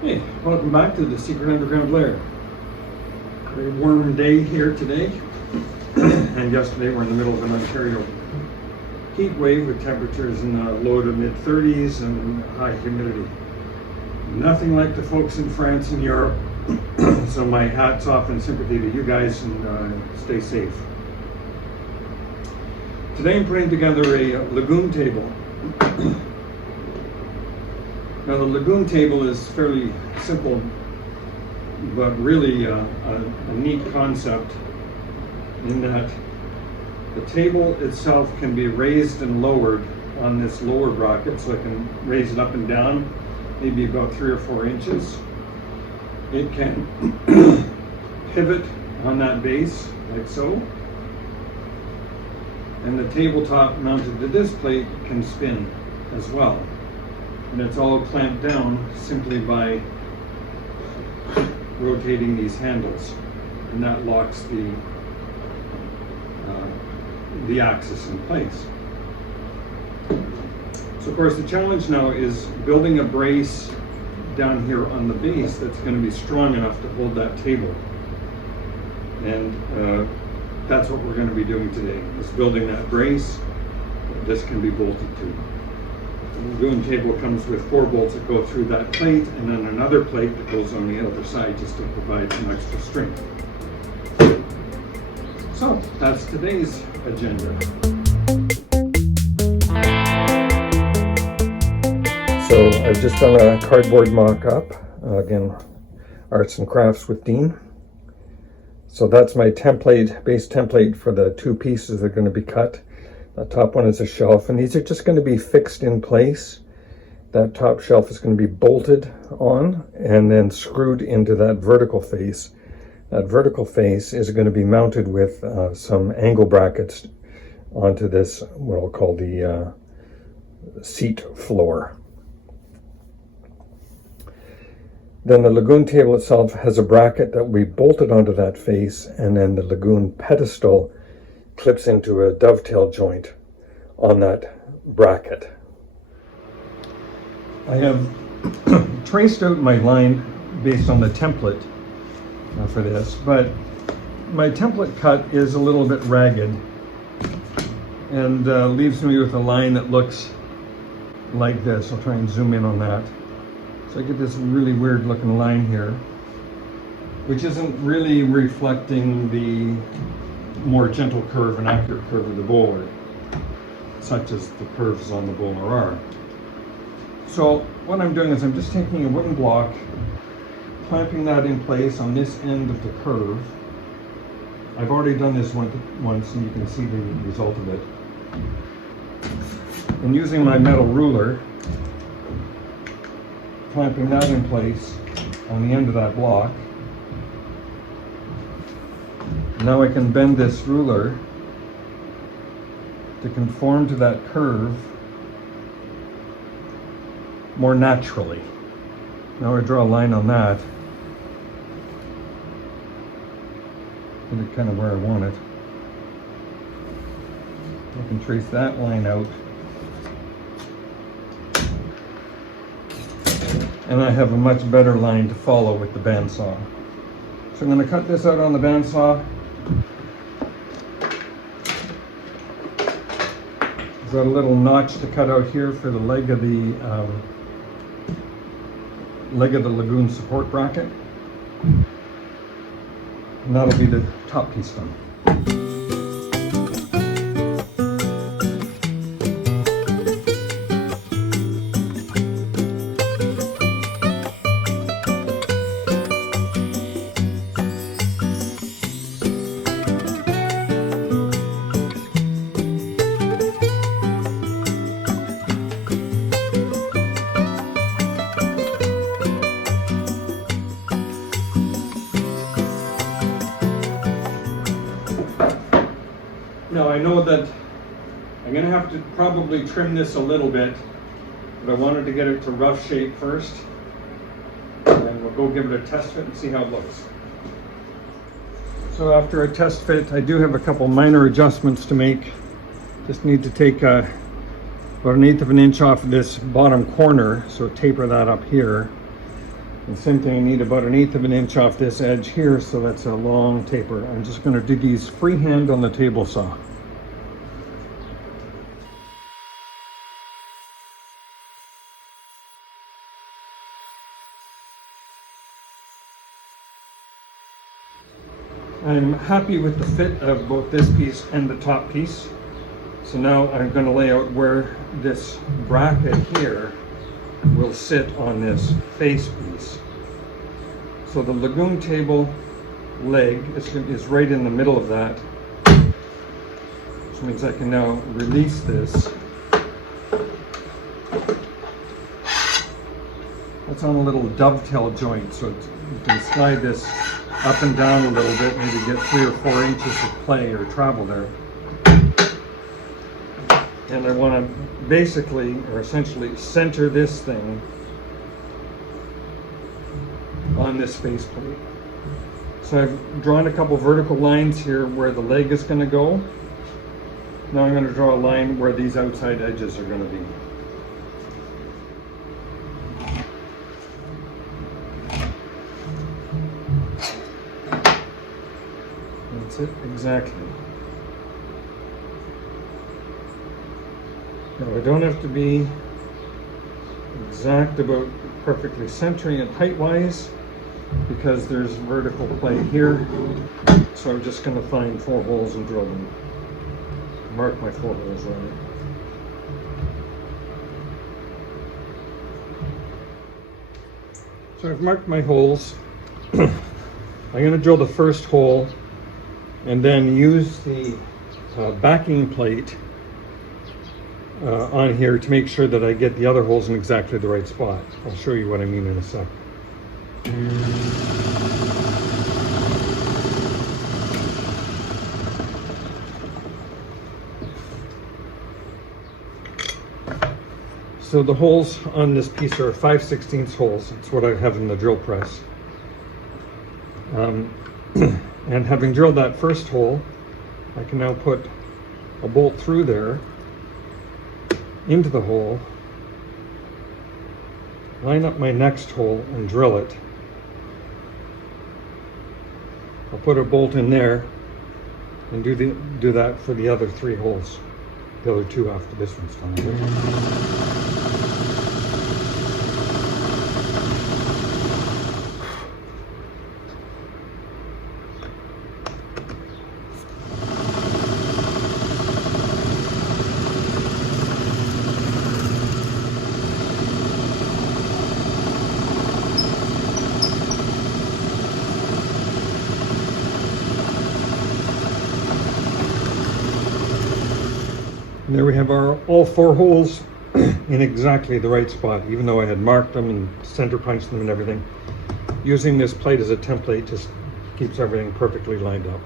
Hey, welcome back to the Secret Underground Lair. Very warm day here today, and yesterday we're in the middle of an Ontario heat wave with temperatures in the low to mid 30s and high humidity. Nothing like the folks in France and Europe, so my hat's off and sympathy to you guys, and stay safe. Today I'm putting together a lagoon table. Now the lagoon table is fairly simple, but really a neat concept in that the table itself can be raised and lowered on this lower bracket, so I can raise it up and down, maybe about 3 or 4 inches. It can pivot on that base, like so. And the tabletop mounted to this plate can spin as well. And it's all clamped down simply by rotating these handles, and that locks the axis in place. So of course the challenge now is building a brace down here on the base that's going to be strong enough to hold that table, and that's what we're going to be doing today, is building that brace that this can be bolted to. The lagoon table comes with 4 bolts that go through that plate, and then another plate that goes on the other side just to provide some extra strength. So that's today's agenda. So I've just done a cardboard mock-up, again, Arts and Crafts with Dean. So that's my template, base template for the 2 pieces that are going to be cut. The top one is a shelf, and these are just going to be fixed in place. That top shelf is going to be bolted on and then screwed into that vertical face. That vertical face is going to be mounted with some angle brackets onto this, what I'll call the seat floor. Then the lagoon table itself has a bracket that will be bolted onto that face, and then the lagoon pedestal clips into a dovetail joint on that bracket. I have traced out my line based on the template for this, but my template cut is a little bit ragged and leaves me with a line that looks like this. I'll try and zoom in on that. So I get this really weird looking line here, which isn't really reflecting the more gentle curve and accurate curve of the Boler, such as the curves on the Boler are. So what I'm doing is I'm just taking a wooden block, clamping that in place on this end of the curve. I've already done this once, and you can see the result of it. And using my metal ruler, clamping that in place on the end of that block. Now I can bend this ruler to conform to that curve more naturally. Now I draw a line on that, get it kind of where I want it. I can trace that line out, and I have a much better line to follow with the bandsaw. So I'm going to cut this out on the bandsaw. I've got a little notch to cut out here for the leg of the lagoon support bracket, and that'll be the top piece done. Now I know that I'm going to have to probably trim this a little bit, but I wanted to get it to rough shape first, and then we'll go give it a test fit and see how it looks. So after a test fit, I do have a couple minor adjustments to make. Just need to take about 1/8 of an inch off this bottom corner, so taper that up here. The same thing, I need about 1/8 of an inch off this edge here, so that's a long taper. I'm just going to do these freehand on the table saw. I'm happy with the fit of both this piece and the top piece. So now I'm going to lay out where this bracket here will sit on this face piece. So the lagoon table leg is right in the middle of that, which means I can now release this. That's on a little dovetail joint, so you can slide this up and down a little bit, maybe get 3 or 4 inches of play or travel there. And I want to basically, or essentially, center this thing on this faceplate. So I've drawn a couple vertical lines here where the leg is going to go. Now I'm going to draw a line where these outside edges are going to be. That's it, exactly. Now I don't have to be exact about perfectly centering it height-wise because there's vertical play here. So I'm just going to find 4 holes and drill them. Mark my 4 holes right. So I've marked my holes. I'm going to drill the first hole and then use the backing plate on here to make sure that I get the other holes in exactly the right spot. I'll show you what I mean in a sec. So the holes on this piece are 5/16 holes. It's what I have in the drill press. And having drilled that first hole, I can now put a bolt through there into the hole, line up my next hole and drill it. I'll put a bolt in there and do that for the other 3 holes, the other 2 after this one's done. And there we have all 4 holes in exactly the right spot, even though I had marked them and center punched them and everything. Using this plate as a template just keeps everything perfectly lined up.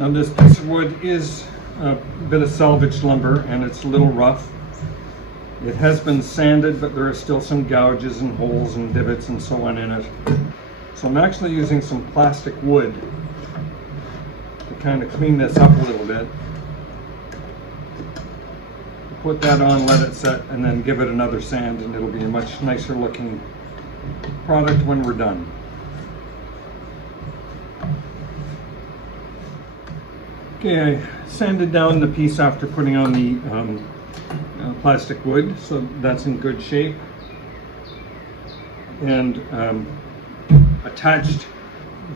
Now this piece of wood is a bit of salvaged lumber and it's a little rough. It has been sanded, but there are still some gouges and holes and divots and so on in it. So I'm actually using some plastic wood to kind of clean this up a little bit. Put that on, let it set, and then give it another sand, and it'll be a much nicer looking product when we're done. Okay, I sanded down the piece after putting on the plastic wood, so that's in good shape. And attached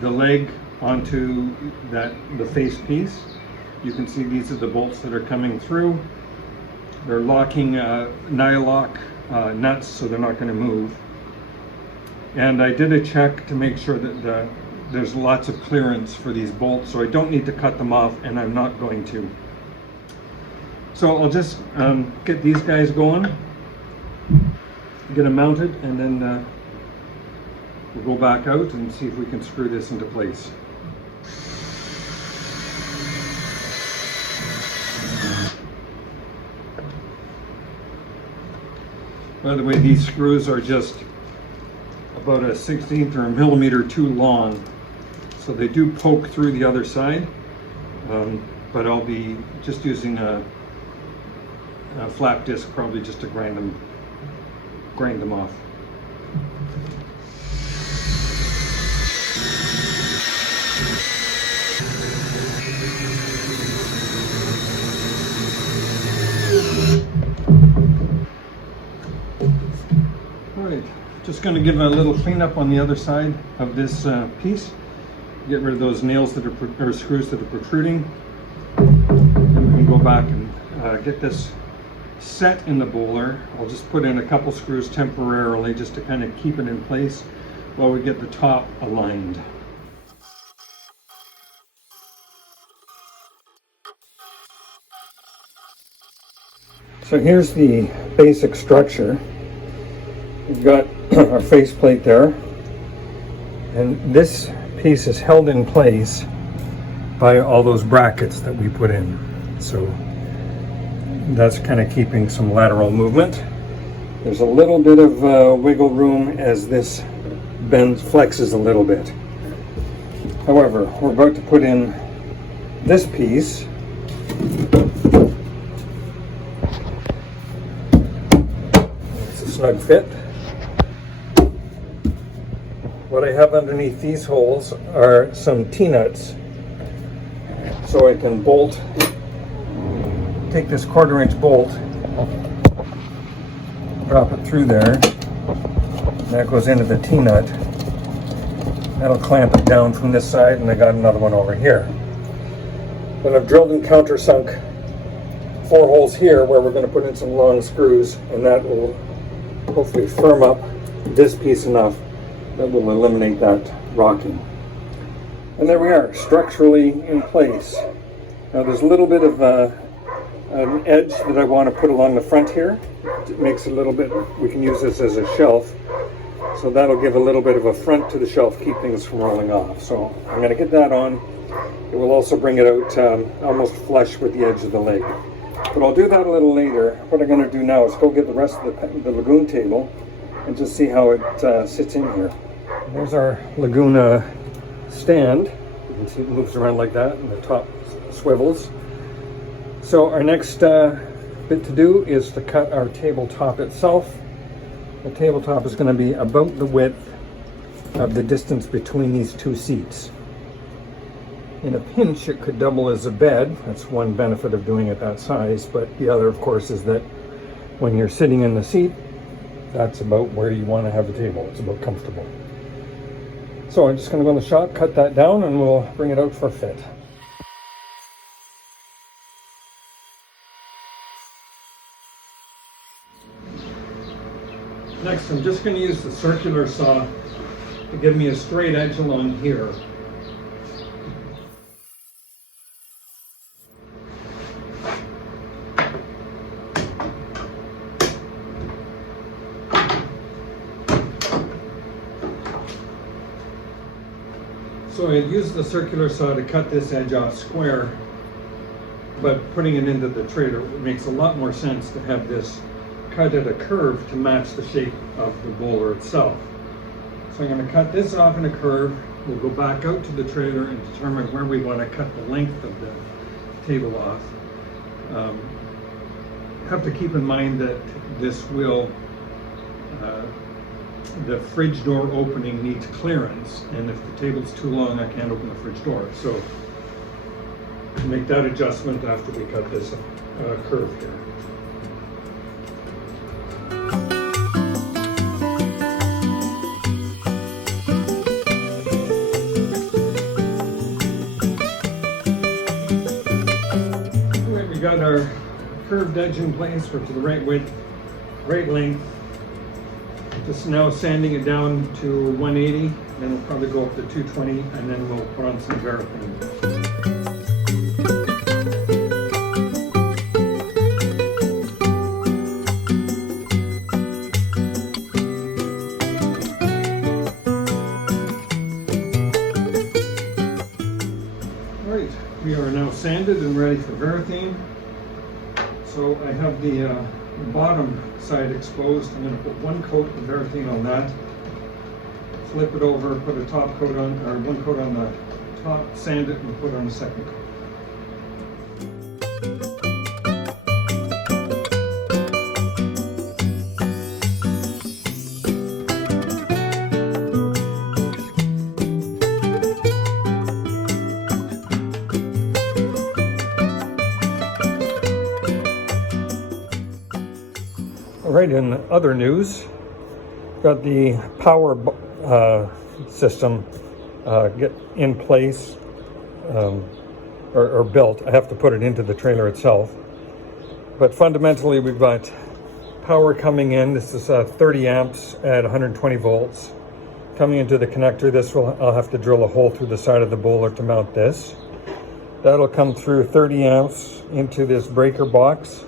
the leg onto the face piece. You can see these are the bolts that are coming through. They're locking nylock nuts, so they're not going to move. And I did a check to make sure that there's lots of clearance for these bolts, so I don't need to cut them off, and I'm not going to. So I'll just get these guys going, get them mounted, and then we'll go back out and see if we can screw this into place. By the way, these screws are just about a 1/16 or a millimeter too long, so they do poke through the other side, but I'll be just using a flat disc probably just to grind them grind them off. Alright, just going to give a little cleanup on the other side of this piece. Get rid of those nails that are, or screws that are protruding. And we can go back and get this set in the bowler. I'll just put in a couple screws temporarily just to kind of keep it in place while we get the top aligned. So here's the basic structure. We've got our faceplate there, and this piece is held in place by all those brackets that we put in. So that's kind of keeping some lateral movement. There's a little bit of wiggle room as this bends, flexes a little bit. However, we're about to put in this piece. It's a snug fit. What I have underneath these holes are some T-nuts, so I can bolt, take this 1/4-inch bolt, drop it through there, that goes into the T-nut. That'll clamp it down from this side, and I got another one over here. Then I've drilled and countersunk 4 holes here where we're going to put in some long screws, and that will hopefully firm up this piece enough that will eliminate that rocking. And there we are, structurally in place. Now there's a little bit of an edge that I want to put along the front here. It makes a little bit, we can use this as a shelf. So that'll give a little bit of a front to the shelf, keep things from rolling off. So I'm going to get that on. It will also bring it out almost flush with the edge of the leg. But I'll do that a little later. What I'm going to do now is go get the rest of the Lagoon table and just see how it sits in here. There's our Laguna stand. You can see it moves around like that, and the top swivels. So our next bit to do is to cut our tabletop itself. The tabletop is going to be about the width of the distance between these 2 seats. In a pinch, it could double as a bed. That's one benefit of doing it that size, but the other, of course, is that when you're sitting in the seat, that's about where you want to have the table. It's about comfortable. So I'm just going to go in the shop, cut that down, and we'll bring it out for a fit. Next, I'm just going to use the circular saw to give me a straight edge along here. So I used the circular saw to cut this edge off square, but putting it into the trailer makes a lot more sense to have this cut at a curve to match the shape of the bowler itself. So I'm going to cut this off in a curve. We'll go back out to the trailer and determine where we want to cut the length of the table off. Have to keep in mind that this will the fridge door opening needs clearance, and if the table's too long, I can't open the fridge door. So make that adjustment after we cut this curve here. Alright, we got our curved edge in place for to the right width, right length. Just now sanding it down to 180, then we'll probably go up to 220, and then we'll put on some paraffin. Alright, we are now sanded and ready for paraffin. So I have the bottom side exposed. I'm going to put 1 coat of paraffin on that, flip it over, put a top coat on, or 1 coat on the top, sand it, and put on a 2nd coat. All right, in other news, got the power system get in place or built. I have to put it into the trailer itself. But fundamentally, we've got power coming in. This is 30 amps at 120 volts. Coming into the connector, I'll have to drill a hole through the side of the Boler to mount this. That'll come through 30 amps into this breaker box,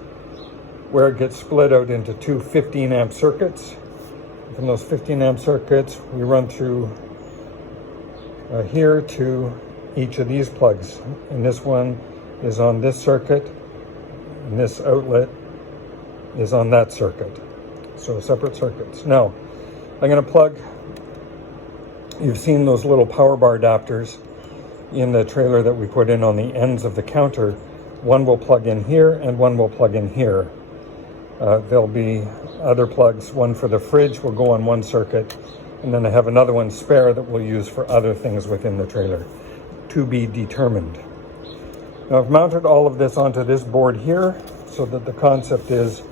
where it gets split out into two 15 amp circuits. From those 15 amp circuits, we run through here to each of these plugs. And this one is on this circuit, and this outlet is on that circuit. So separate circuits. Now, I'm going to plug, you've seen those little power bar adapters in the trailer that we put in on the ends of the counter. One will plug in here and one will plug in here. There'll be other plugs. One for the fridge will go on one circuit, and then I have another one spare that we'll use for other things within the trailer, to be determined. Now, I've mounted all of this onto this board here, so that the concept is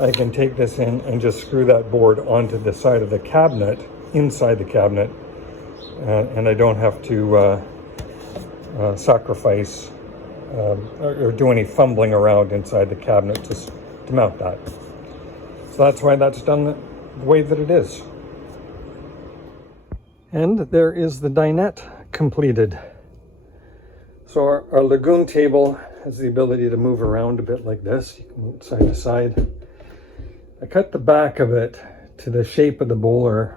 I can take this in and just screw that board onto the side of the cabinet, inside the cabinet, and I don't have to sacrifice or do any fumbling around inside the cabinet to mount that. So that's why that's done the way that it is. And there is the dinette completed. So our lagoon table has the ability to move around a bit like this. You can move side to side. I cut the back of it to the shape of the Boler,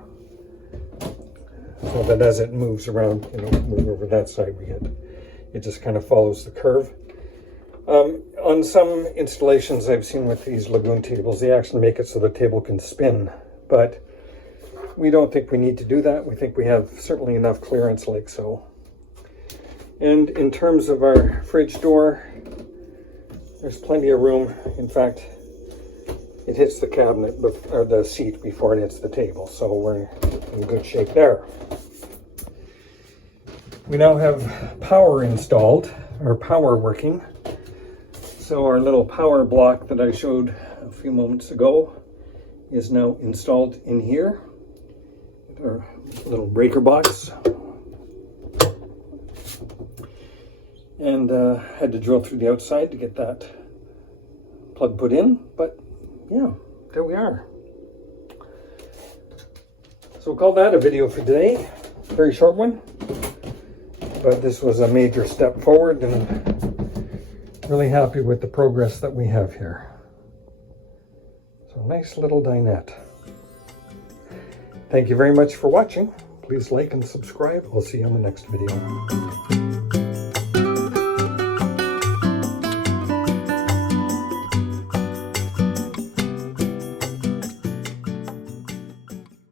so that as it moves around, move over that side, it just kind of follows the curve. On some installations I've seen with these lagoon tables, they actually make it so the table can spin, but we don't think we need to do that. We think we have certainly enough clearance like so. And in terms of our fridge door, there's plenty of room. In fact, it hits the cabinet or the seat before it hits the table, so we're in good shape there. We now have power installed, or power working. So our little power block that I showed a few moments ago is now installed in here. Our little breaker box. And had to drill through the outside to get that plug put in, but yeah, there we are. So we'll call that a video for today. Very short one, but this was a major step forward, and really happy with the progress that we have here. So nice little dinette. Thank you very much for watching. Please like and subscribe. I'll see you on the next video.